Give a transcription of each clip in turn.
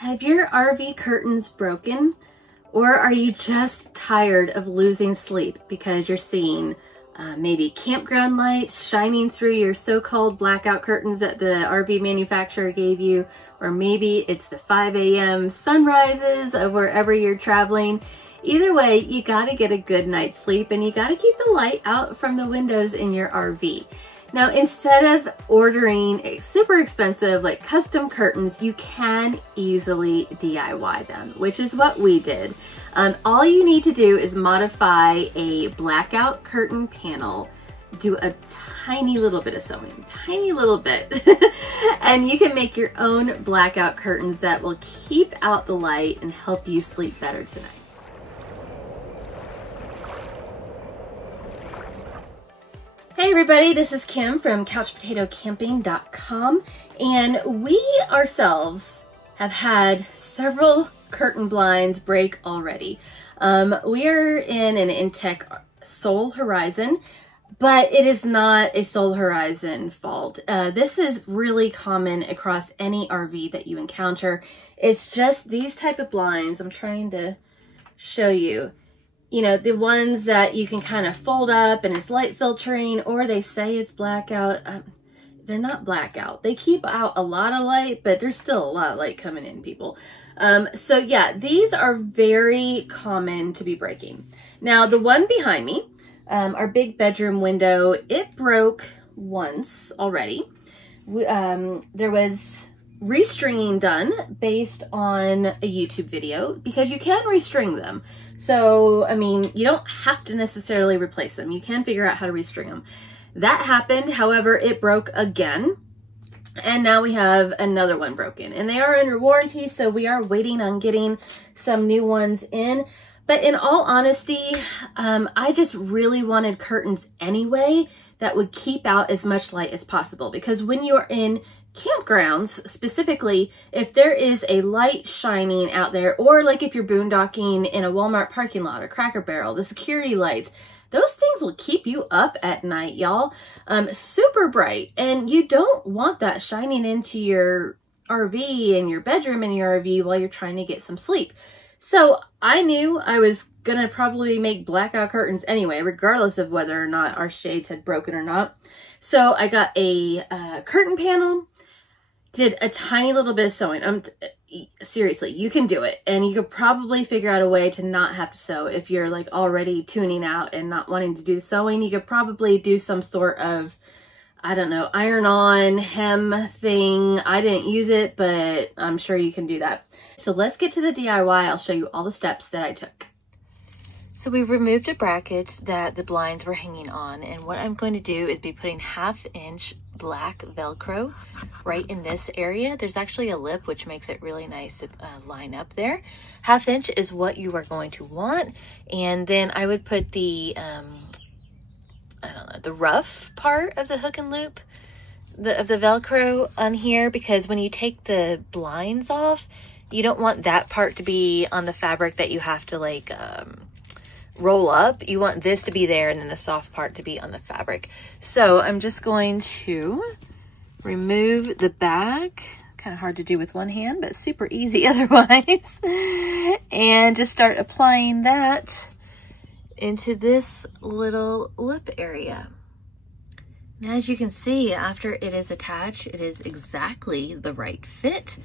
Have your RV curtains broken? Or are you just tired of losing sleep because you're seeing maybe campground lights shining through your so-called blackout curtains that the RV manufacturer gave you? Or maybe it's the 5 a.m. sunrises of wherever you're traveling. Either way, you gotta get a good night's sleep and you gotta keep the light out from the windows in your RV. Now, instead of ordering super expensive like custom curtains, you can easily DIY them, which is what we did. All you need to do is modify a blackout curtain panel, do a tiny little bit of sewing, tiny little bit, and you can make your own blackout curtains that will keep out the light and help you sleep better tonight. Hey everybody, this is Kim from CouchPotatoCamping.com, and we ourselves have had several curtain blinds break already. We are in an Intech Sol Horizon, but it is not a Sol Horizon fault. This is really common across any RV that you encounter. It's just these type of blinds. I'm trying to show you. You know, the ones that you can kind of fold up and it's light filtering, or they say it's blackout. They're not blackout. They keep out a lot of light, but there's still a lot of light coming in, people. So yeah, these are very common to be breaking. Now, the one behind me, our big bedroom window, it broke once already. There was restringing done based on a YouTube video because you can restring them. So, I mean, you don't have to necessarily replace them. You can figure out how to restring them. That happened, however, it broke again. And now we have another one broken. And they are under warranty, so we are waiting on getting some new ones in. But in all honesty, I just really wanted curtains anyway that would keep out as much light as possible. Because when you are in campgrounds, specifically, if there is a light shining out there, or like if you're boondocking in a Walmart parking lot or Cracker Barrel, the security lights, those things will keep you up at night, y'all. Super bright, and you don't want that shining into your RV and your bedroom in your RV while you're trying to get some sleep. So I knew I was gonna probably make blackout curtains anyway, regardless of whether or not our shades had broken or not. So I got a curtain panel, did a tiny little bit of sewing. Seriously, you can do it. And you could probably figure out a way to not have to sew. If you're like already tuning out and not wanting to do the sewing, you could probably do some sort of, I don't know, iron-on hem thing. I didn't use it, but I'm sure you can do that. So let's get to the DIY. I'll show you all the steps that I took. So we removed a bracket that the blinds were hanging on, and what I'm going to do is be putting 1/2 inch black Velcro right in this area. There's actually a lip which makes it really nice to line up there. 1/2 inch is what you are going to want, and then I would put the I don't know, the rough part of the hook and loop of the Velcro on here, because when you take the blinds off, you don't want that part to be on the fabric that you have to like roll up. You want this to be there and then the soft part to be on the fabric. So I'm just going to remove the back. Kind of hard to do with one hand, but super easy otherwise. And just start applying that into this little lip area. Now, as you can see, after it is attached, it is exactly the right fit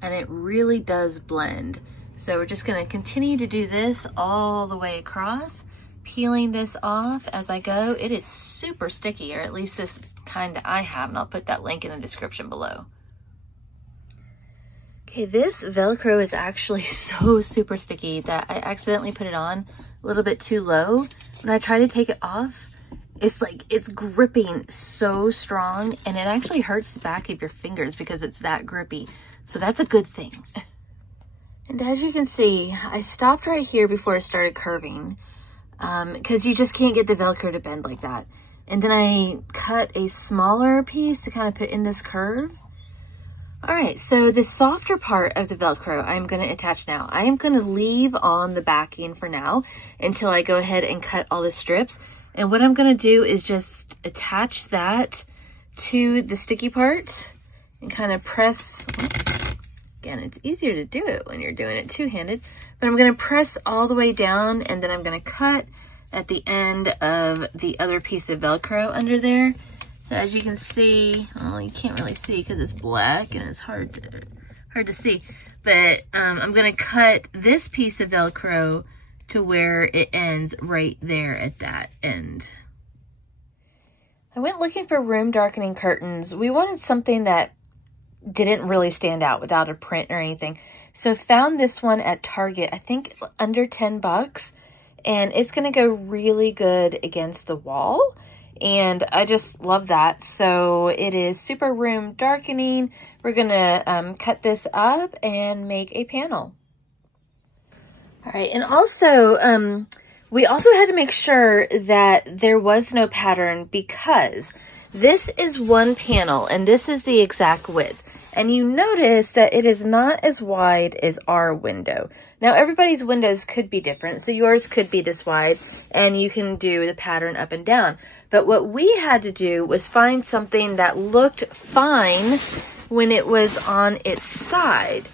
and it really does blend. So we're just going to continue to do this all the way across, peeling this off as I go. It is super sticky, or at least this kind that I have, and I'll put that link in the description below. Okay, this Velcro is actually so super sticky that I accidentally put it on a little bit too low. When I try to take it off, it's like it's gripping so strong, and it actually hurts the back of your fingers because it's that grippy. So that's a good thing. And as you can see, I stopped right here before it started curving because you just can't get the Velcro to bend like that. And then I cut a smaller piece to kind of put in this curve. All right, so the softer part of the Velcro I'm going to attach now. I am going to leave on the backing for now until I go ahead and cut all the strips. And what I'm going to do is just attach that to the sticky part and kind of press Again, it's easier to do it when you're doing it two-handed, but I'm gonna press all the way down and then I'm gonna cut at the end of the other piece of Velcro under there. So as you can see, well, you can't really see because it's black and it's hard to see, but I'm gonna cut this piece of Velcro to where it ends right there at that end. I went looking for room darkening curtains. We wanted something that didn't really stand out without a print or anything. So found this one at Target, I think under 10 bucks, and it's gonna go really good against the wall. And I just love that. So it is super room darkening. We're gonna cut this up and make a panel. All right, and also, we also had to make sure that there was no pattern because this is one panel and this is the exact width. And you notice that it is not as wide as our window. Now, everybody's windows could be different, so yours could be this wide, and you can do the pattern up and down. But what we had to do was find something that looked fine when it was on its side.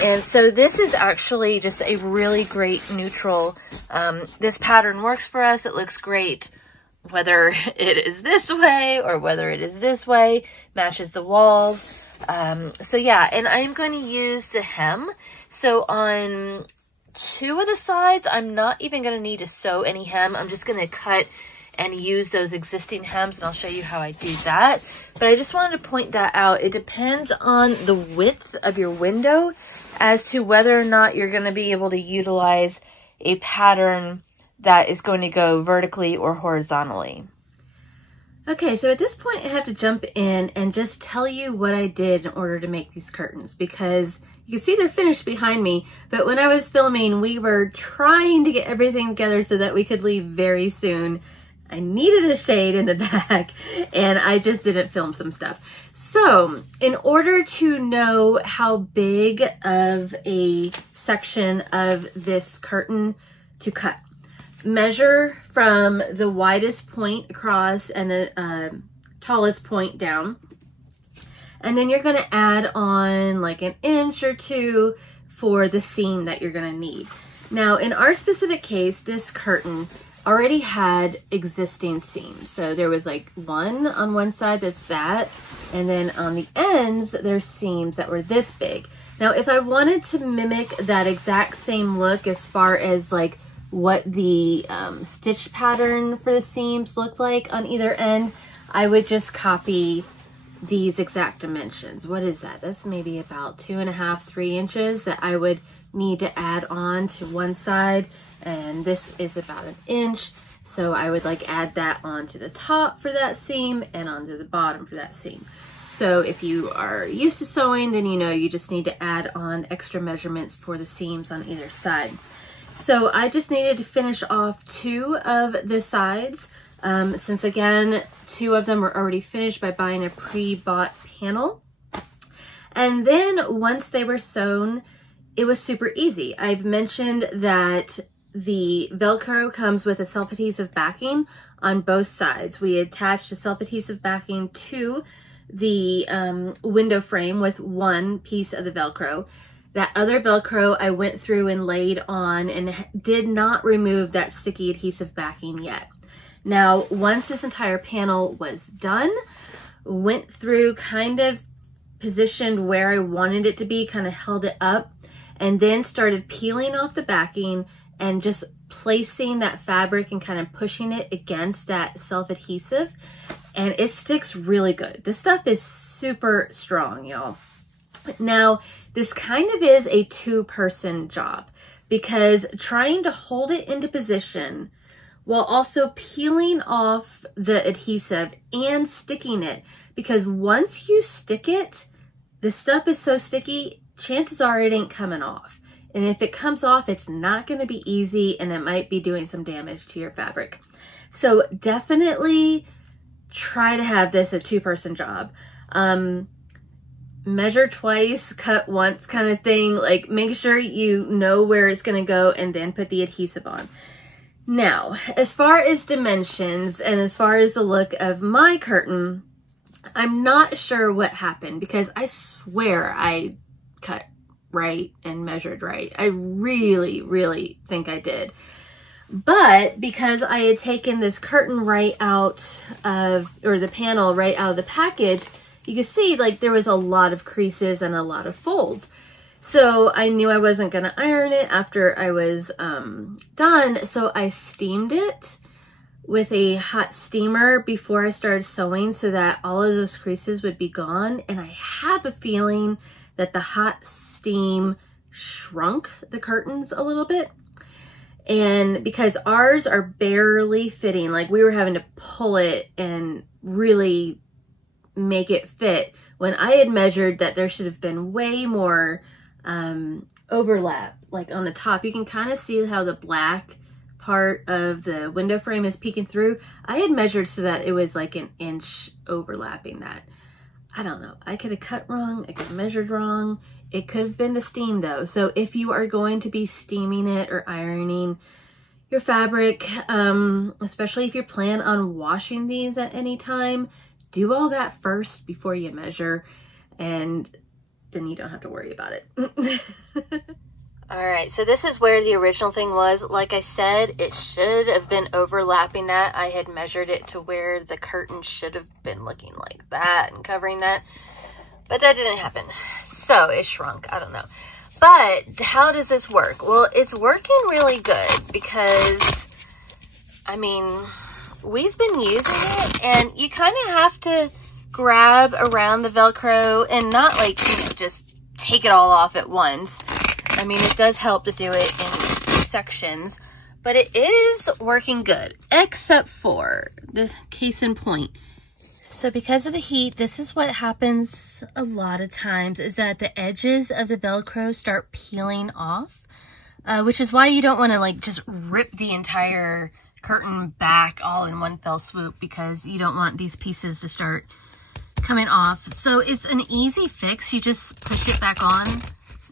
And so this is actually just a really great neutral. This pattern works for us. It looks great whether it is this way or whether it is this way, matches the walls. So yeah, and I'm going to use the hem. So on two of the sides, I'm not even going to need to sew any hem. I'm just going to cut and use those existing hems, and I'll show you how I do that. But I just wanted to point that out. It depends on the width of your window as to whether or not you're going to be able to utilize a pattern that is going to go vertically or horizontally. Okay, so at this point I have to jump in and just tell you what I did in order to make these curtains, because you can see they're finished behind me, but when I was filming, we were trying to get everything together so that we could leave very soon. I needed a shade in the back and I just didn't film some stuff. So in order to know how big of a section of this curtain to cut, measure from the widest point across and the tallest point down. And then you're going to add on like an inch or two for the seam that you're going to need. Now, in our specific case, this curtain already had existing seams. So there was like one on one side that's that, and then on the ends, there's seams that were this big. Now, if I wanted to mimic that exact same look as far as like what the stitch pattern for the seams looked like on either end, I would just copy these exact dimensions. What is that? That's maybe about 2.5, 3 inches that I would need to add on to one side, and this is about 1 inch. So I would like add that onto the top for that seam and onto the bottom for that seam. So if you are used to sewing, then you know you just need to add on extra measurements for the seams on either side. So I just needed to finish off 2 of the sides, since again, 2 of them were already finished by buying a pre-bought panel. And then once they were sewn, it was super easy. I've mentioned that the Velcro comes with a self-adhesive backing on both sides. We attached a self-adhesive backing to the window frame with one piece of the Velcro. That other Velcro I went through and laid on and did not remove that sticky adhesive backing yet. Now, once this entire panel was done, went through, kind of positioned where I wanted it to be, kind of held it up, and then started peeling off the backing and just placing that fabric and kind of pushing it against that self-adhesive, and it sticks really good. This stuff is super strong, y'all. Now, this kind of is a 2-person job, because trying to hold it into position while also peeling off the adhesive and sticking it, because once you stick it, the stuff is so sticky, chances are it ain't coming off. And if it comes off, it's not going to be easy, and it might be doing some damage to your fabric. So definitely try to have this a 2-person job. Measure twice, cut once kind of thing. Like, make sure you know where it's going to go and then put the adhesive on. Now, as far as dimensions and as far as the look of my curtain, I'm not sure what happened, because I swear I cut right and measured right. I really, really think I did. But because I had taken this curtain right out of, or the panel right out of the package, you can see like there was a lot of creases and a lot of folds. So I knew I wasn't going to iron it after I was done. So I steamed it with a hot steamer before I started sewing so that all of those creases would be gone. And I have a feeling that the hot steam shrunk the curtains a little bit. And because ours are barely fitting, like we were having to pull it and really make it fit, when I had measured that there should have been way more overlap, like on the top. You can kind of see how the black part of the window frame is peeking through. I had measured so that it was like an inch overlapping that. I don't know. I could have cut wrong. I could have measured wrong. It could have been the steam though. So if you are going to be steaming it or ironing your fabric, especially if you plan on washing these at any time, do all that first before you measure, and then you don't have to worry about it. All right, so this is where the original thing was. Like I said, it should have been overlapping that. I had measured it to where the curtain should have been looking like that and covering that, but that didn't happen. So it shrunk, I don't know. But how does this work? Well, it's working really good because, I mean, we've been using it, and you kind of have to grab around the Velcro and not like, you know, just take it all off at once. I mean, it does help to do it in sections, but it is working good, except for the case in point. So because of the heat, this is what happens a lot of times, is that the edges of the Velcro start peeling off, which is why you don't want to like just rip the entire curtain back all in one fell swoop, because you don't want these pieces to start coming off. So it's an easy fix. You just push it back on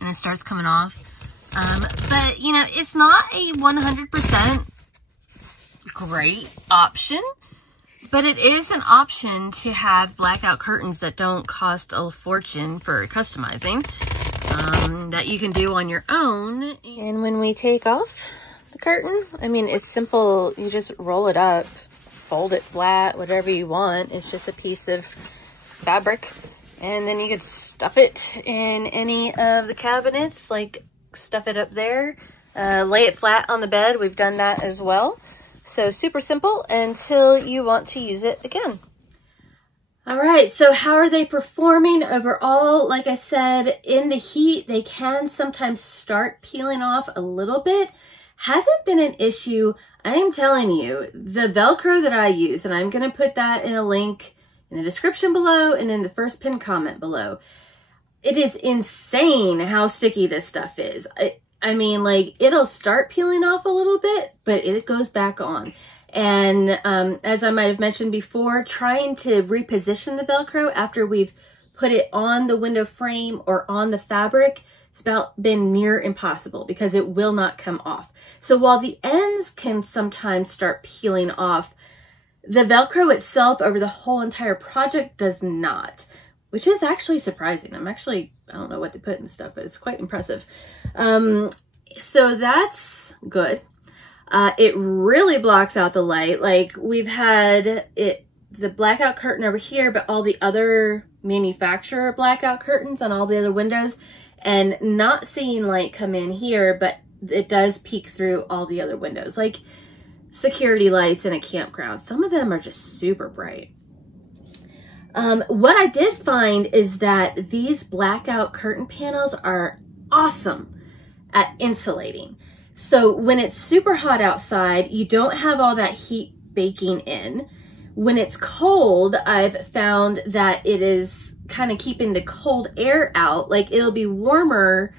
and it starts coming off. But you know, it's not a 100% great option, but it is an option to have blackout curtains that don't cost a fortune for customizing, that you can do on your own. And when we take off the curtain, I mean, it's simple. You just roll it up, fold it flat, whatever you want. It's just a piece of fabric, and then you could stuff it in any of the cabinets, like stuff it up there, lay it flat on the bed. We've done that as well. So super simple until you want to use it again. All right, so how are they performing overall? Like I said, in the heat, they can sometimes start peeling off a little bit. Hasn't been an issue. I am telling you, the Velcro that I use, and I'm going to put that in a link in the description below and in the first pinned comment below. It is insane how sticky this stuff is. I mean, like, it'll start peeling off a little bit, but it goes back on. And as I might have mentioned before, trying to reposition the Velcro after we've put it on the window frame or on the fabric, it's been near impossible because it will not come off. So while the ends can sometimes start peeling off, the Velcro itself over the whole entire project does not, which is actually surprising. I don't know what to put in this stuff, but it's quite impressive. So that's good. It really blocks out the light. Like, we've had the blackout curtain over here, but all the other manufacturer blackout curtains on all the other windows, and not seeing light come in here, but it does peek through all the other windows, like security lights in a campground. Some of them are just super bright. What I did find is that these blackout curtain panels are awesome at insulating. So when it's super hot outside, you don't have all that heat baking in. When it's cold, I've found that it is kind of keeping the cold air out. Like, it'll be warmer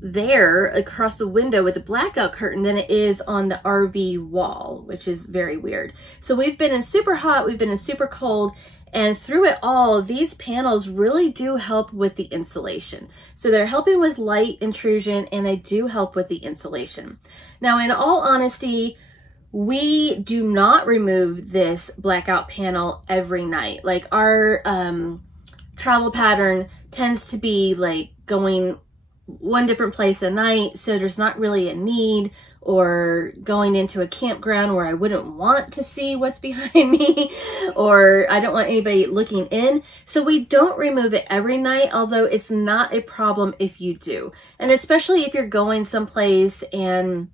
there across the window with the blackout curtain than it is on the RV wall, which is very weird. So we've been in super hot, we've been in super cold, and through it all, these panels really do help with the insulation. So they're helping with light intrusion, and they do help with the insulation. Now, in all honesty, we do not remove this blackout panel every night. Like, our travel pattern tends to be like going one different place a night, so there's not really a need, or going into a campground where I wouldn't want to see what's behind me, or I don't want anybody looking in. So we don't remove it every night, although it's not a problem if you do. And especially if you're going someplace and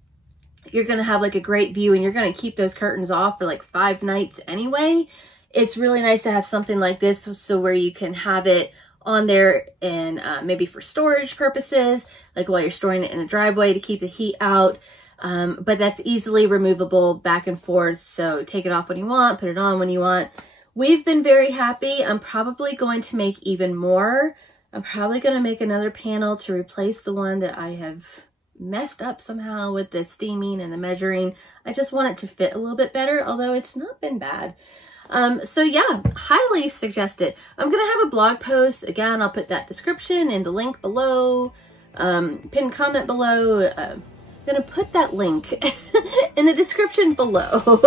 you're gonna have like a great view and you're gonna keep those curtains off for like 5 nights anyway, it's really nice to have something like this so where you can have it on there and maybe for storage purposes, like while you're storing it in a driveway to keep the heat out. But that's easily removable back and forth. So take it off when you want, put it on when you want. We've been very happy. I'm probably going to make even more. I'm probably going to make another panel to replace the one that I have messed up somehow with the steaming and the measuring. I just want it to fit a little bit better, although it's not been bad. So yeah, highly suggest it. I'm going to have a blog post. Again, I'll put that description and the link below, pinned comment below. I'm going to put that link in the description below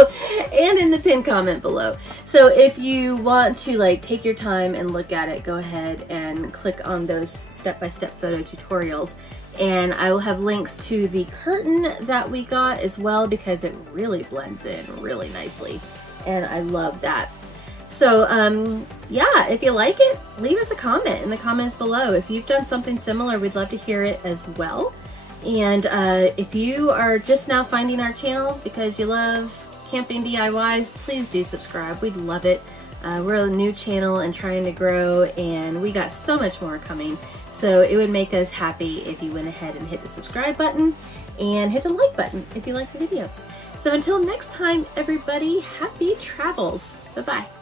and in the pinned comment below. So if you want to like take your time and look at it, go ahead and click on those step-by-step photo tutorials. And I will have links to the curtain that we got as well, because it really blends in really nicely. And I love that. So yeah, if you like it, leave us a comment in the comments below. If you've done something similar, we'd love to hear it as well. And if you are just now finding our channel because you love camping DIYs, please do subscribe. We'd love it. We're a new channel and trying to grow, and we got so much more coming. So it would make us happy if you went ahead and hit the subscribe button and hit the like button if you like the video. So until next time, everybody, happy travels. Bye-bye.